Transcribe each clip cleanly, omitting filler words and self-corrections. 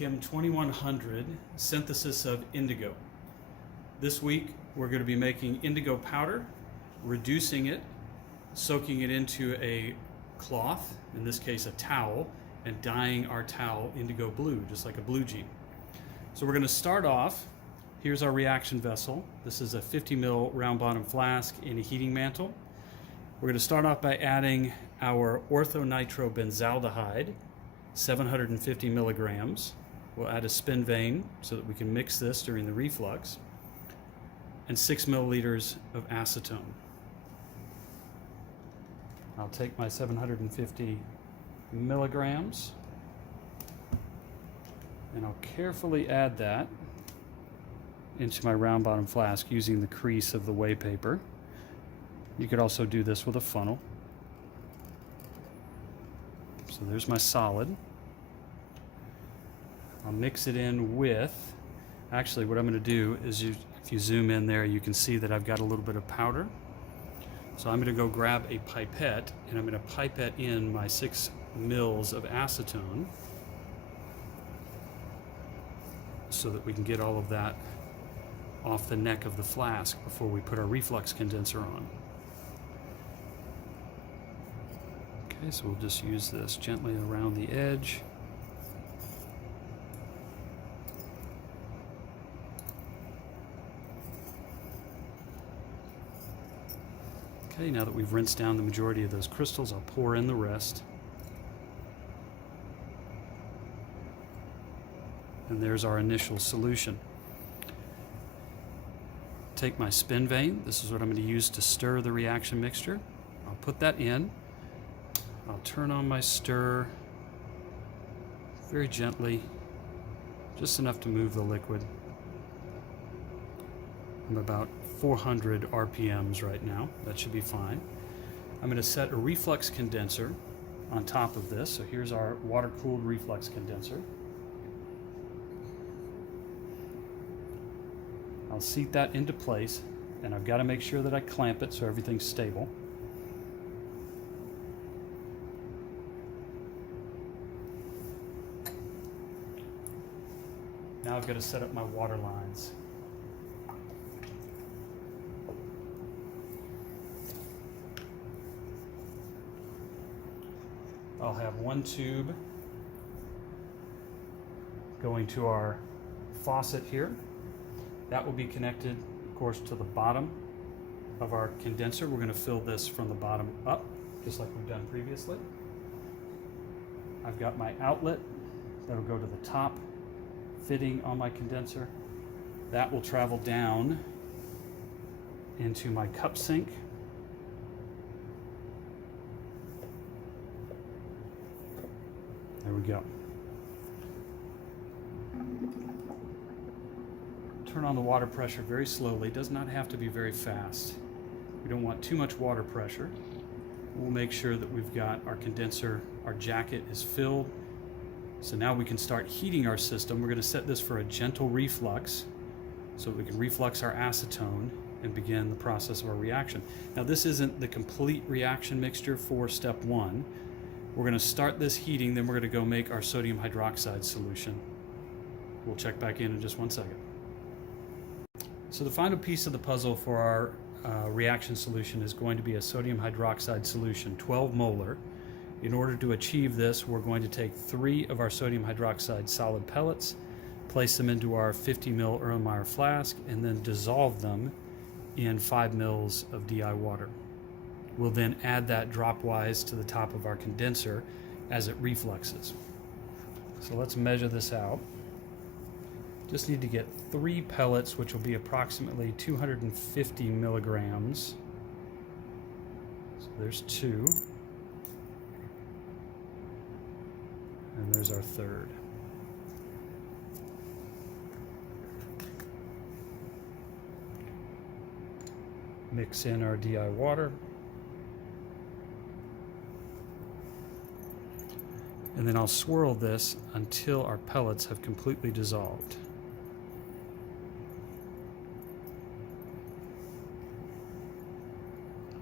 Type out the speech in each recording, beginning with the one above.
CHEM 2100 synthesis of indigo. This week we're going to be making indigo powder, reducing it, soaking it into a cloth, in this case a towel, and dyeing our towel indigo blue, just like a blue jean. So we're going to start off, here's our reaction vessel. This is a 50 ml round bottom flask in a heating mantle. We're going to start off by adding our orthonitrobenzaldehyde, 750 milligrams. We'll add a spin vane so that we can mix this during the reflux, and 6 milliliters of acetone. I'll take my 750 milligrams and I'll carefully add that into my round bottom flask using the crease of the whey paper. You could also do this with a funnel. So there's my solid. I'll mix it in with, actually what I'm going to do is, if you zoom in there, you can see that I've got a little bit of powder. So I'm going to go grab a pipette and I'm going to pipette in my 6 mils of acetone so that we can get all of that off the neck of the flask before we put our reflux condenser on. Okay, so we'll just use this gently around the edge. Okay, now that we've rinsed down the majority of those crystals, I'll pour in the rest. And there's our initial solution. Take my spin vane. This is what I'm going to use to stir the reaction mixture. I'll put that in. I'll turn on my stir very gently, just enough to move the liquid. I'm about 400 RPMs right now. That should be fine. I'm going to set a reflux condenser on top of this. So here's our water-cooled reflux condenser. I'll seat that into place, and I've got to make sure that I clamp it so everything's stable. Now I've got to set up my water lines. I'll have one tube going to our faucet here. That will be connected, of course, to the bottom of our condenser. We're going to fill this from the bottom up, just like we've done previously. I've got my outlet that'll go to the top fitting on my condenser. That will travel down into my cup sink. There we go. Turn on the water pressure very slowly. It does not have to be very fast. We don't want too much water pressure. We'll make sure that we've got our condenser, our jacket is filled. So now we can start heating our system. We're going to set this for a gentle reflux so we can reflux our acetone and begin the process of our reaction. Now this isn't the complete reaction mixture for step 1. We're going to start this heating, then we're going to go make our sodium hydroxide solution. We'll check back in just 1 second. So the final piece of the puzzle for our reaction solution is going to be a sodium hydroxide solution, 12 molar. In order to achieve this, we're going to take 3 of our sodium hydroxide solid pellets, place them into our 50 ml Erlenmeyer flask, and then dissolve them in 5 mils of DI water. We'll then add that dropwise to the top of our condenser as it refluxes. So let's measure this out. Just need to get 3 pellets, which will be approximately 250 milligrams. So there's 2. And there's our third. Mix in our DI water. And then I'll swirl this until our pellets have completely dissolved.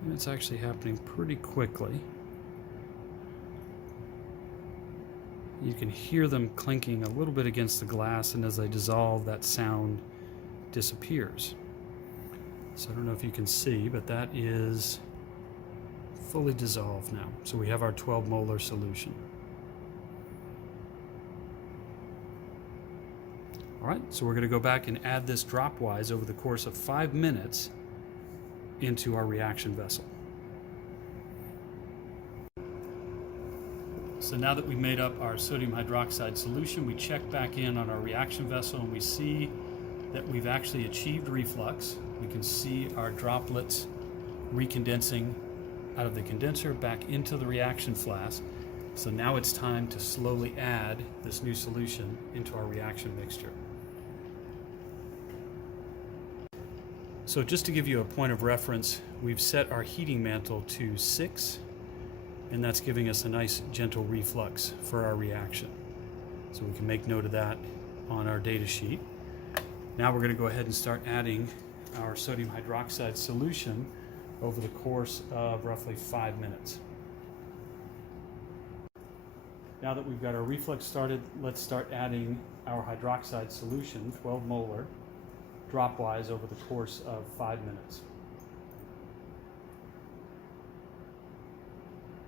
And it's actually happening pretty quickly. You can hear them clinking a little bit against the glass, and as they dissolve, that sound disappears. So I don't know if you can see, but that is fully dissolved now. So we have our 12 molar solution. All right, so we're going to go back and add this dropwise over the course of 5 minutes into our reaction vessel. So now that we've made up our sodium hydroxide solution, we check back in on our reaction vessel and we see that we've actually achieved reflux. We can see our droplets recondensing out of the condenser back into the reaction flask. So now it's time to slowly add this new solution into our reaction mixture. So just to give you a point of reference, we've set our heating mantle to 6, and that's giving us a nice gentle reflux for our reaction. So we can make note of that on our data sheet. Now we're going to go ahead and start adding our sodium hydroxide solution over the course of roughly 5 minutes. Now that we've got our reflux started, let's start adding our hydroxide solution, 12 molar, dropwise over the course of 5 minutes.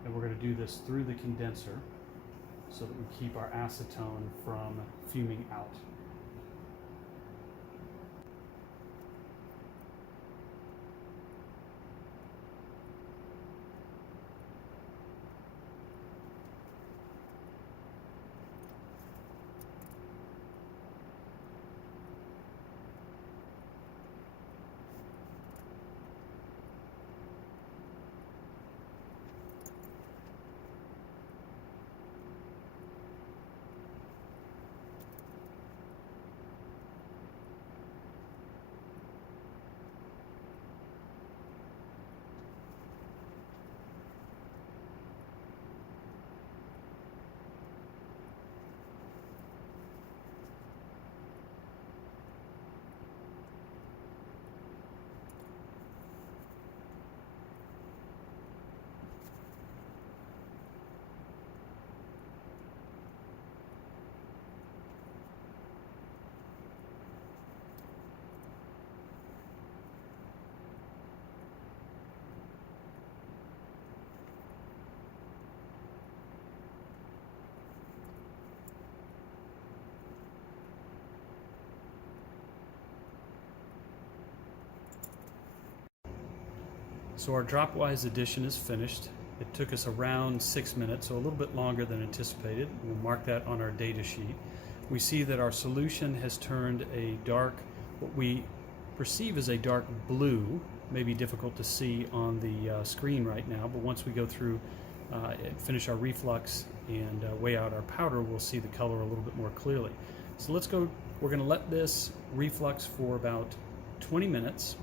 And we're going to do this through the condenser so that we keep our acetone from fuming out. So our dropwise addition is finished. It took us around 6 minutes, so a little bit longer than anticipated. We'll mark that on our data sheet. We see that our solution has turned a dark, what we perceive as a dark blue, maybe difficult to see on the screen right now, but once we go through and finish our reflux and weigh out our powder, we'll see the color a little bit more clearly. So let's go, we're going to let this reflux for about 20 minutes.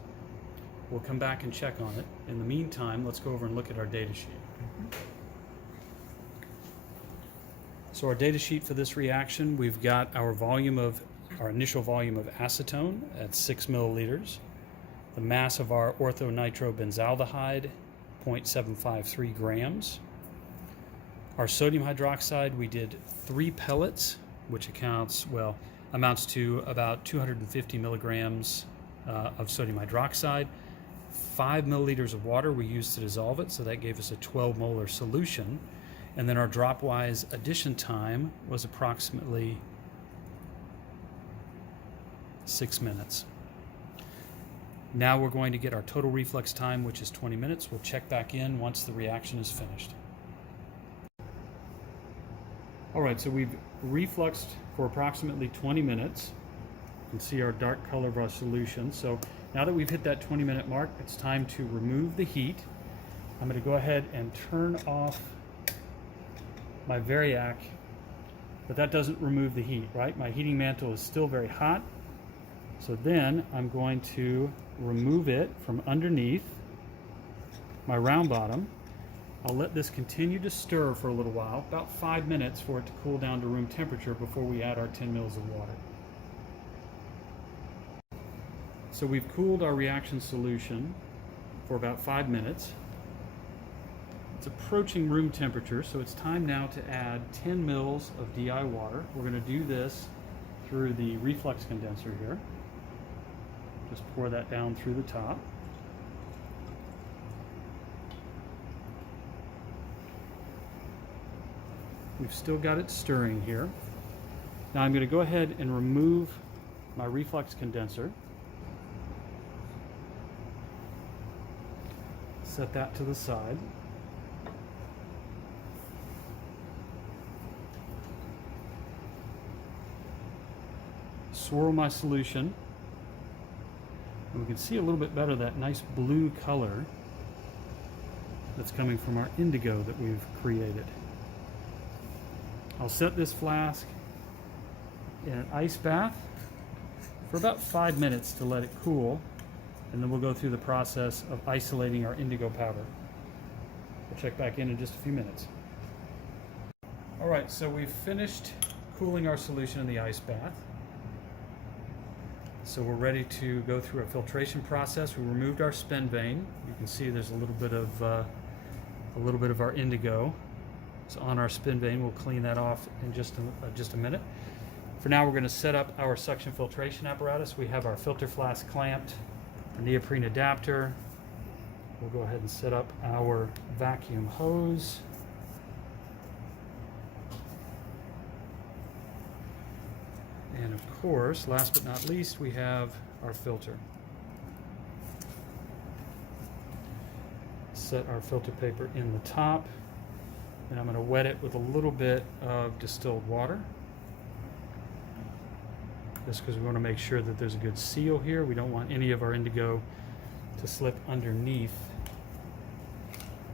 We'll come back and check on it. In the meantime, let's go over and look at our data sheet. So our data sheet for this reaction, we've got our initial volume of acetone at 6 milliliters, the mass of our orthonitropenthaldehyde, 0.753 grams. Our sodium hydroxide, we did 3 pellets, which amounts to about 250 milligrams of sodium hydroxide. 5 milliliters of water we used to dissolve it, so that gave us a 12 molar solution. And then our dropwise addition time was approximately 6 minutes. Now we're going to get our total reflux time, which is 20 minutes. We'll check back in once the reaction is finished. All right, so we've refluxed for approximately 20 minutes. You can see our dark color of our solution. So now that we've hit that 20-minute mark, it's time to remove the heat. I'm going to go ahead and turn off my variac, but that doesn't remove the heat, right? My heating mantle is still very hot. So then I'm going to remove it from underneath my round bottom. I'll let this continue to stir for a little while, about 5 minutes for it to cool down to room temperature before we add our 10 mils of water. So we've cooled our reaction solution for about 5 minutes. It's It's approaching room temperature, so it's time now to add 10 mils of DI water. We're going to do this through the reflux condenser here. Just pour that down through the top. We've still got it stirring here. Now I'm going to go ahead and remove my reflux condenser. Set that to the side. Swirl my solution. And we can see a little bit better that nice blue color that's coming from our indigo that we've created. I'll set this flask in an ice bath for about 5 minutes to let it cool, and then we'll go through the process of isolating our indigo powder. We'll check back in just a few minutes. All right, so we've finished cooling our solution in the ice bath. So we're ready to go through our filtration process. We removed our spin vane. You can see there's a little bit of our indigo. So on our spin vane, we'll clean that off in just a minute. For now, we're going to set up our suction filtration apparatus. We have our filter flask clamped, our neoprene adapter. We'll go ahead and set up our vacuum hose. And of course, last but not least, we have our filter. Set our filter paper in the top. And I'm going to wet it with a little bit of distilled water, just because we want to make sure that there's a good seal here. We don't want any of our indigo to slip underneath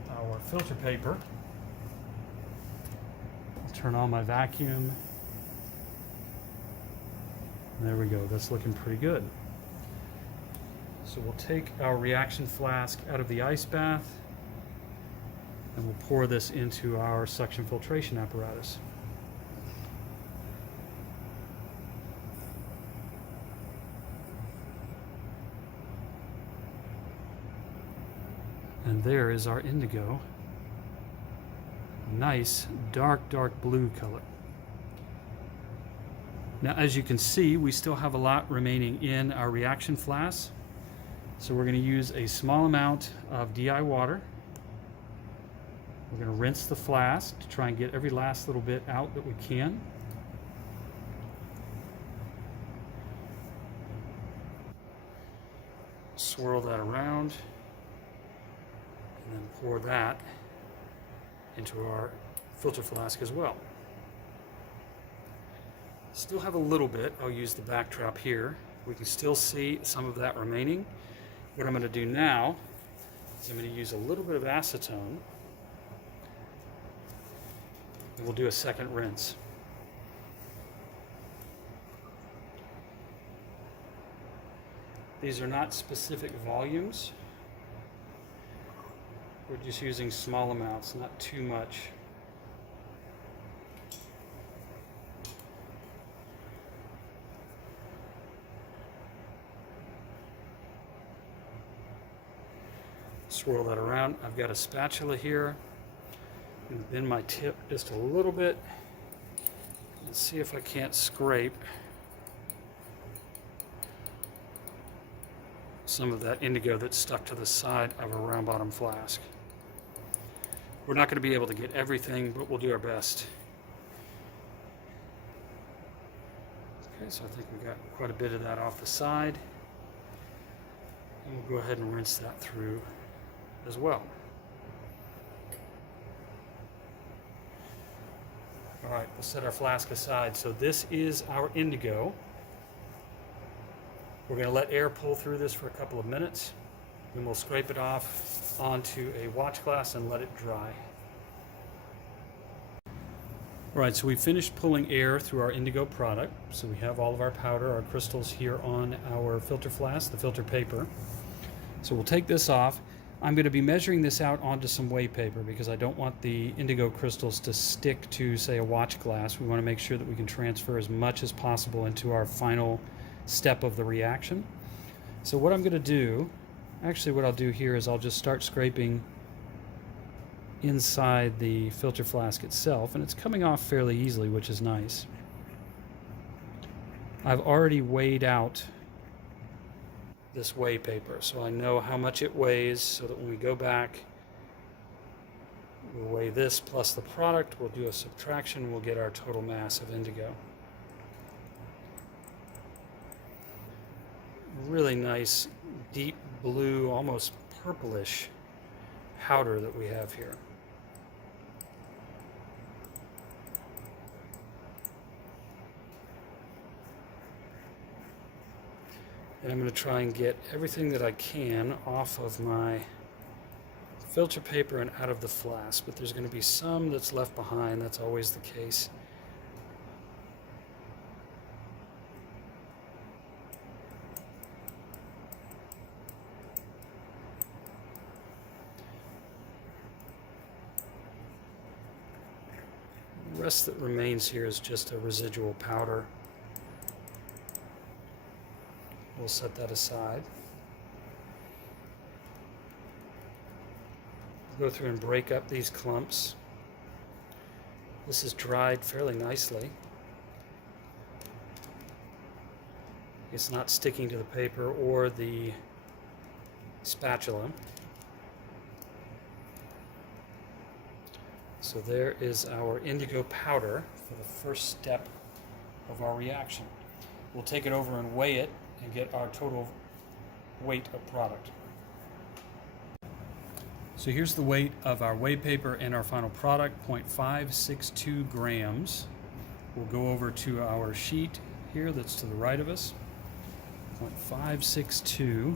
our filter paper. I'll turn on my vacuum. And there we go. That's looking pretty good. So we'll take our reaction flask out of the ice bath, and we'll pour this into our suction filtration apparatus. And there is our indigo. Nice dark blue color. Now, as you can see, we still have a lot remaining in our reaction flask. So we're going to use a small amount of DI water. We're going to rinse the flask to try and get every last little bit out that we can. Swirl that around, and then pour that into our filter flask as well. Still have a little bit. I'll use the backdrop here. We can still see some of that remaining. What I'm going to do now is I'm going to use a little bit of acetone. And we'll do a second rinse. These are not specific volumes. We're just using small amounts, not too much. Swirl that around. I've got a spatula here. I'm going to bend my tip just a little bit and see if I can't scrape some of that indigo that's stuck to the side of a round bottom flask. We're not going to be able to get everything, but we'll do our best. Okay, so I think we got quite a bit of that off the side. And we'll go ahead and rinse that through as well. All right, we'll set our flask aside. So this is our indigo. We're going to let air pull through this for a couple of minutes. Then we'll scrape it off onto a watch glass and let it dry. All right, so we finished pulling air through our indigo product. So we have all of our powder, our crystals here on our filter flask, the filter paper. So we'll take this off. I'm going to be measuring this out onto some whey paper because I don't want the indigo crystals to stick to, say, a watch glass. We want to make sure that we can transfer as much as possible into our final step of the reaction. So what I'm going to do, actually what I'll do here is I'll just start scraping inside the filter flask itself, and it's coming off fairly easily, which is nice. I've already weighed out this weigh paper, so I know how much it weighs, so that when we go back, we'll weigh this plus the product, we'll do a subtraction, we'll get our total mass of indigo. Really nice, deep blue, almost purplish powder that we have here. And I'm going to try and get everything that I can off of my filter paper and out of the flask, but there's going to be some that's left behind. That's always the case. The rest that remains here is just a residual powder. We'll set that aside. Go through and break up these clumps. This is dried fairly nicely. It's not sticking to the paper or the spatula. So there is our indigo powder for the first step of our reaction. We'll take it over and weigh it and get our total weight of product. So here's the weight of our weigh paper and our final product, 0.562 grams. We'll go over to our sheet here that's to the right of us, 0.562.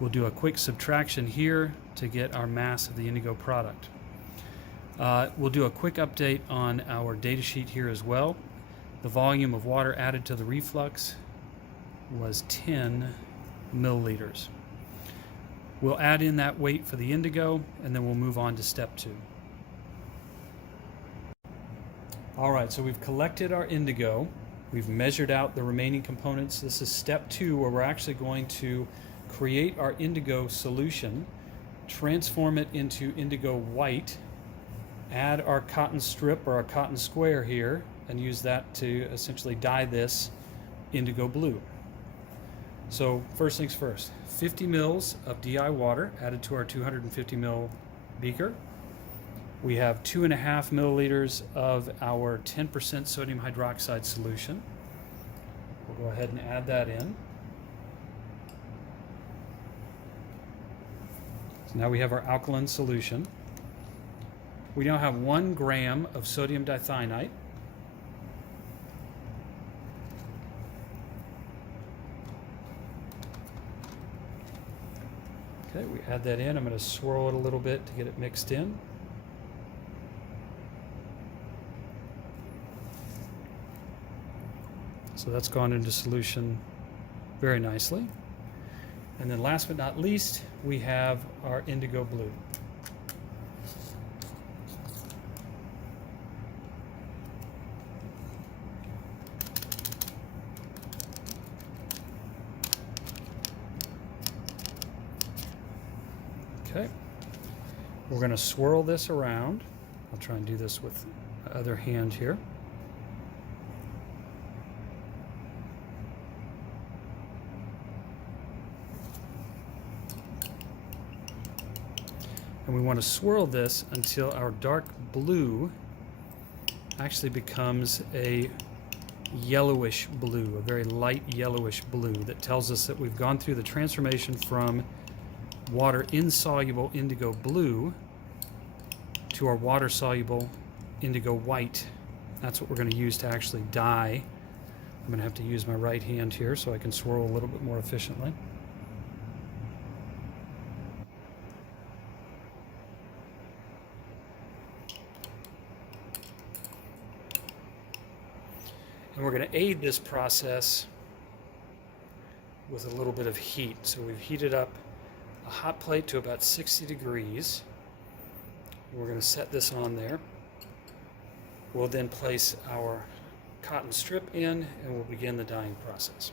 We'll do a quick subtraction here to get our mass of the indigo product. We'll do a quick update on our data sheet here as well. The volume of water added to the reflux was 10 milliliters. We'll add in that weight for the indigo, and then we'll move on to step 2. All right, so we've collected our indigo. We've measured out the remaining components. This is step 2, where we're actually going to create our indigo solution, transform it into indigo white, add our cotton strip or our cotton square here, and use that to essentially dye this indigo blue. So first things first, 50 mils of DI water added to our 250 ml beaker. We have 2.5 milliliters of our 10% sodium hydroxide solution. We'll go ahead and add that in. So now we have our alkaline solution. We now have 1 gram of sodium dithionite. Okay, we add that in. I'm going to swirl it a little bit to get it mixed in. So that's gone into solution very nicely. And then last but not least, we have our indigo blue. Okay, we're going to swirl this around. I'll try and do this with the other hand here. And we want to swirl this until our dark blue actually becomes a yellowish blue, a very light yellowish blue that tells us that we've gone through the transformation from water insoluble indigo blue to our water soluble indigo white. That's what we're going to use to actually dye. I'm going to have to use my right hand here so I can swirl a little bit more efficiently. And we're going to aid this process with a little bit of heat. So we've heated up a hot plate to about 60 degrees. We're going to set this on there. We'll then place our cotton strip in and we'll begin the dyeing process.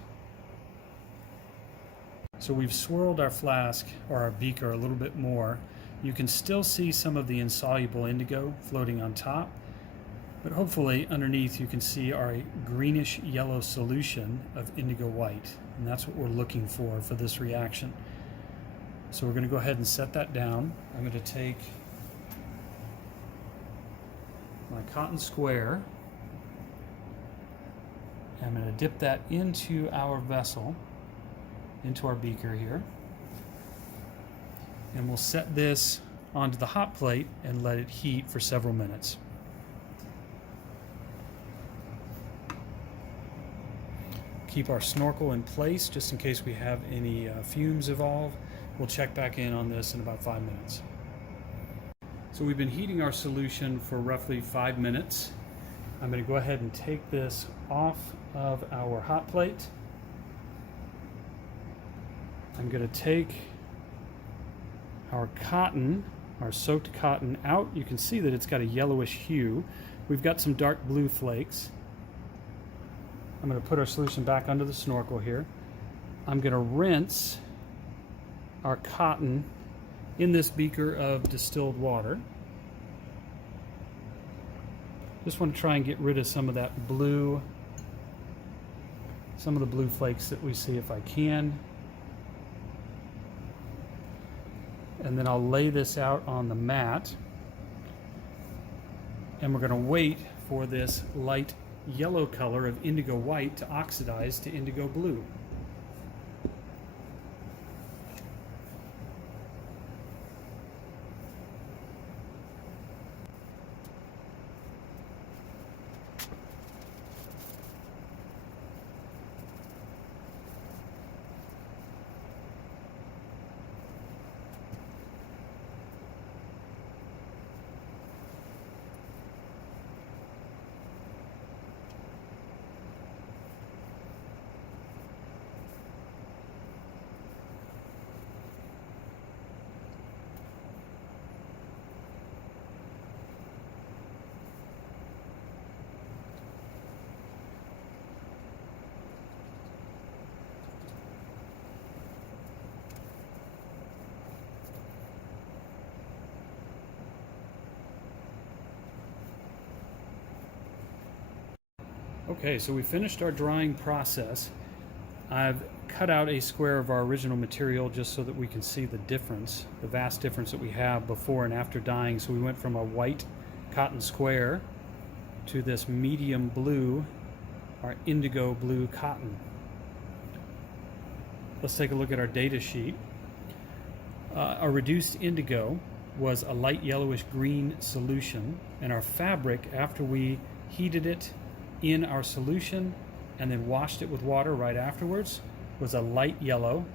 So we've swirled our flask or our beaker a little bit more. You can still see some of the insoluble indigo floating on top, but hopefully underneath you can see our greenish yellow solution of indigo white, and that's what we're looking for this reaction. So we're going to go ahead and set that down. I'm going to take my cotton square, and I'm going to dip that into our vessel, into our beaker here, and we'll set this onto the hot plate and let it heat for several minutes. Keep our snorkel in place just in case we have any fumes evolve. We'll check back in on this in about 5 minutes. So we've been heating our solution for roughly 5 minutes. I'm going to go ahead and take this off of our hot plate. I'm going to take our cotton, our soaked cotton, out. You can see that it's got a yellowish hue. We've got some dark blue flakes. I'm going to put our solution back under the snorkel here. I'm going to rinse our cotton in this beaker of distilled water. Just want to try and get rid of some of that blue, some of the blue flakes that we see if I can. And then I'll lay this out on the mat. And we're going to wait for this light yellow color of indigo white to oxidize to indigo blue. Okay, so we finished our drying process. I've cut out a square of our original material just so that we can see the difference, the vast difference that we have before and after dyeing. So we went from a white cotton square to this medium blue, our indigo blue cotton. Let's take a look at our data sheet. Our reduced indigo was a light yellowish green solution, and our fabric, after we heated it in our solution and then washed it with water right afterwards, was a light yellow,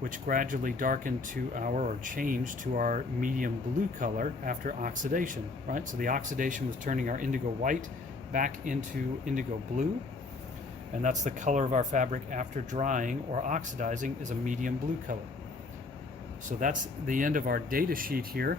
which gradually darkened to or changed to our medium blue color after oxidation, right? So the oxidation was turning our indigo white back into indigo blue, and that's the color of our fabric after drying or oxidizing, is a medium blue color. So that's the end of our data sheet here.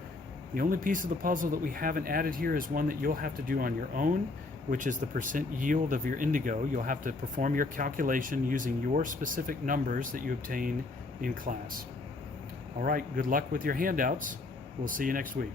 The only piece of the puzzle that we haven't added here is one that you'll have to do on your own, which is the percent yield of your indigo. You'll have to perform your calculation using your specific numbers that you obtain in class. All right, good luck with your handouts. We'll see you next week.